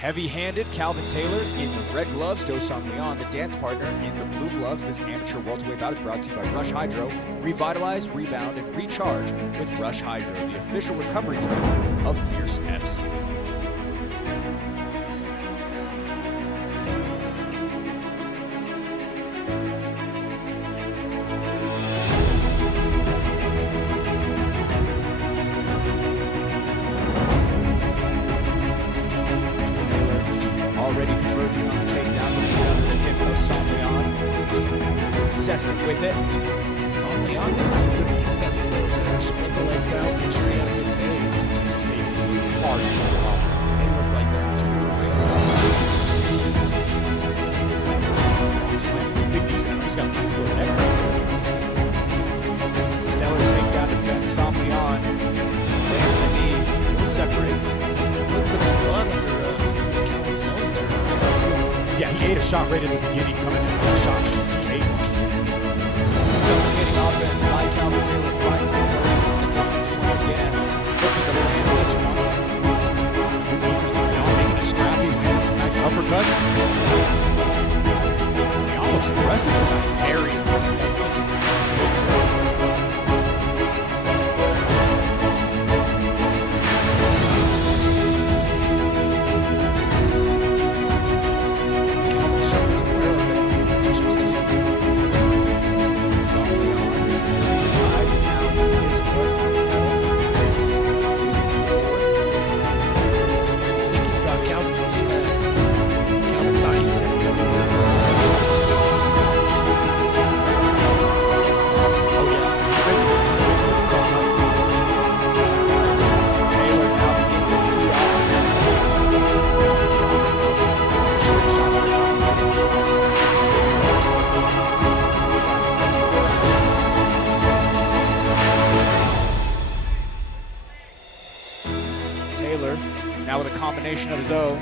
Heavy-handed, Calvin Taylor in the red gloves, Sawm Lian, the dance partner, in the blue gloves. This amateur welterweight bout is brought to you by Rush Hydro. Revitalize, rebound, and recharge with Rush Hydro, the official recovery drink of Fierce FC. Already converging on the takedown with the under the hips of Sawm Lian. Incessant with it. Sawm Lian doing some good defense though there. Split the legs out, make sure he had a good base. Just a hard shot. They look like they're too right now. Some big knees now. He's got a nice little head right there. Stellar takedown defense. Sawm Lian lands the knee. It separates. A little bit of blood under Calvin's nose there. Yeah, he ate a shot right in the beginning, coming in for a shot. He ate one. Suffocating offense by Calvin Taylor finds him in the distance once again. Looking to land this one. Good defense. Lian making a scrappy, landing some nice uppercuts. Lian looks impressive tonight. Very impressive. I was thinking the same thing. Taylor, now with a combination of his own,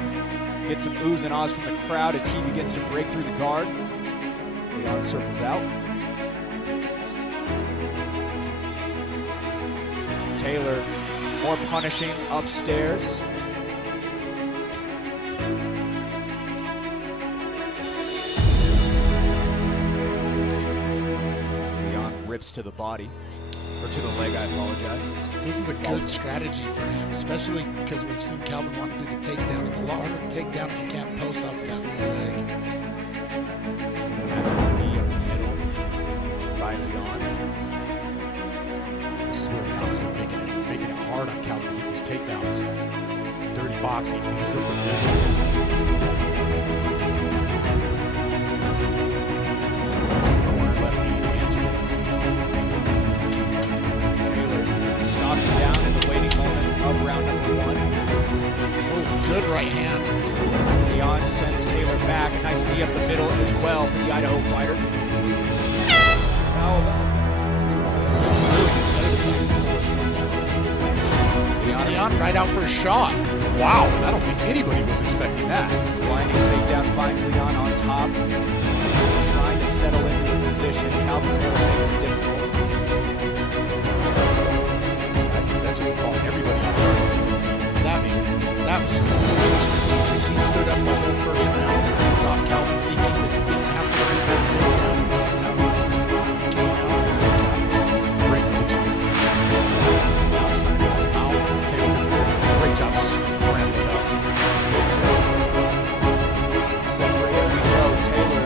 gets some oohs and ahs from the crowd as he begins to break through the guard. Lian circles out. Taylor, more punishing upstairs. Lian rips to the body, or to the leg, I apologize. This is a good strategy for him, especially because we've seen Calvin want to do the takedown. It's a lot harder to take down if you can't post off of that lead leg. Knee up the middle by Lian. This is where Lian's making it hard on Calvin with these takedowns. Dirty boxing, he's over there. Corner left knee, answered it. Knocks him down in the waiting moments of round number one. Oh, good right hand. Lian sends Taylor back. A nice knee up the middle as well for the Idaho fighter. Lian right out for a shot. Wow, I don't think anybody was expecting that. Blinding takedown finds Lian on top. Trying to settle into the position. Calvin Taylor making it difficult. That's just calling everybody out there. That was really strategic. He stood up the whole first round. Got Calvin thinking that he didn't have to worry about a takedown. This is how he came out. Great coaching. Now he's trying to go out. Taylor, great job ramping it up. Separated we go. Taylor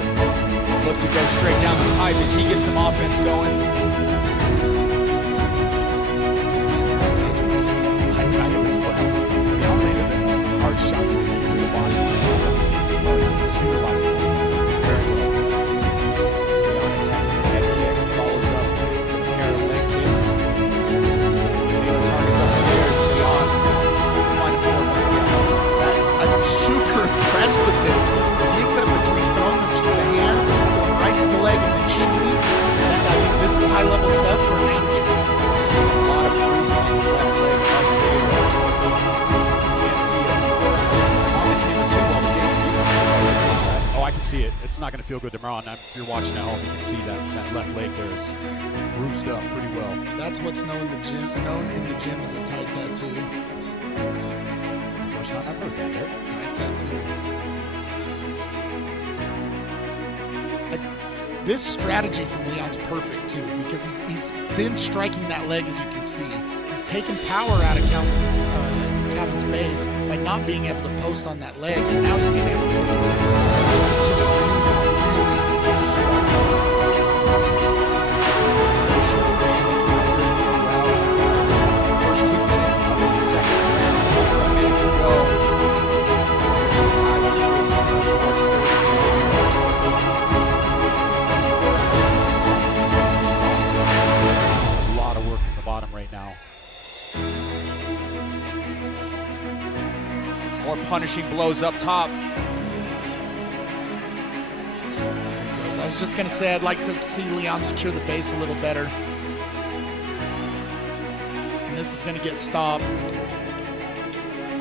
look to go straight down the pipe as he gets some offense going. Shot to the knee to the body. She utilized it very well. Lian attempts the head kick, follows up with a pair of leg kicks. Taylor targets upstairs. Lian find a forward once again. I'm super impressed with this. The mix-up between throwing the hands, going right to the leg, and then shooting. I mean, this is high-level stuff for an amateur. See a lot of bruising on the left leg of Taylor. Can't see it. Oh, I can see it. It's not going to feel good tomorrow. And if you're watching at home, you can see that left leg there is bruised up pretty well. That's what's known in the gym as a tight tattoo. It's the first time I've heard that. Tight tattoo. This strategy from Leon's perfect too, because he's been striking that leg, as you can see. He's taken power out of Calvin's base by not being able to post on that leg, and now he's being able to. First 2 minutes of the second round, over a minute to go. A lot of work in the bottom right now. More punishing blows up top. I was just going to say I'd like to see Leon secure the base a little better. And this is going to get stopped.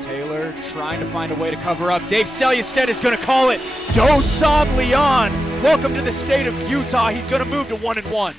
Taylor trying to find a way to cover up. Dave Selyestedt is going to call it. Sawm Lian, welcome to the state of Utah. He's going to move to 1-1.